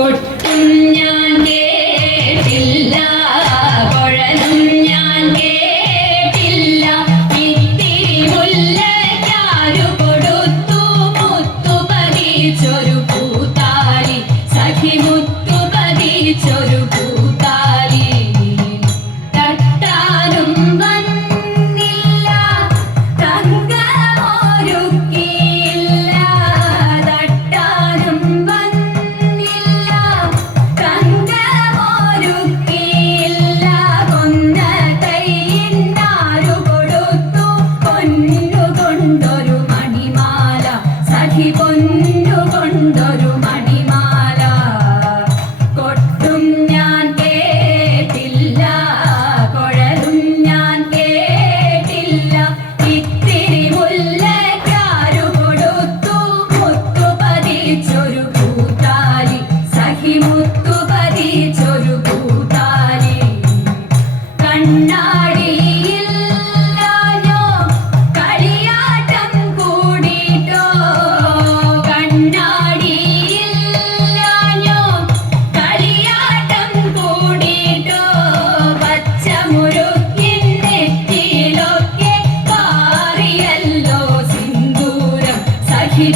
കൊട്ടും ഞാൻ കേട്ടില്ല, കുഴലും ഞാൻ കേട്ടില്ല. ഇത്തിരി മുല്ലയ്ക്കാരു കൊടുത്തു മുത്തു പതിച്ചൊരു പൂത്താലി, സഖി മുത്തു പതിച്ചൊരു പൂത്താലി. തട്ടാനും വന്നില്ല, തങ്കമൊരുക്കിയില്ല. തട്ടാനും വന്നില്ല, തങ്കമൊരുക്കിയില്ല. കൊന്നത്തൈയിനാരു കൊടുത്തു പൊന്നു കൊണ്ടൊരു മണിമാല, സഖി പൊന്നു കൊണ്ടൊരു മണിമാല. കൊട്ടും ഞാൻ കേട്ടില്ല, കുഴലും ഞാൻ കേട്ടില്ല. ഇത്തിരി മുല്ലയ്ക്കാരു കൊടുത്തു മുത്തു പതിച്ചൊരു പൂത്താലി, സഖി മുത്തു പതിച്ചൊരു പൂത്താലി. കണ്ണാടിയില്ലാഞ്ഞോ കളിയാട്ടം കൂടിട്ടോ, കണ്ണാടിയില്ലാഞ്ഞോ കളിയാട്ടം കൂടിട്ടോ. പച്ചമുരുക്കിൻ നെറ്റിയിലൊക്കെ പാറിയല്ലോ സിന്ദൂരം, സഖി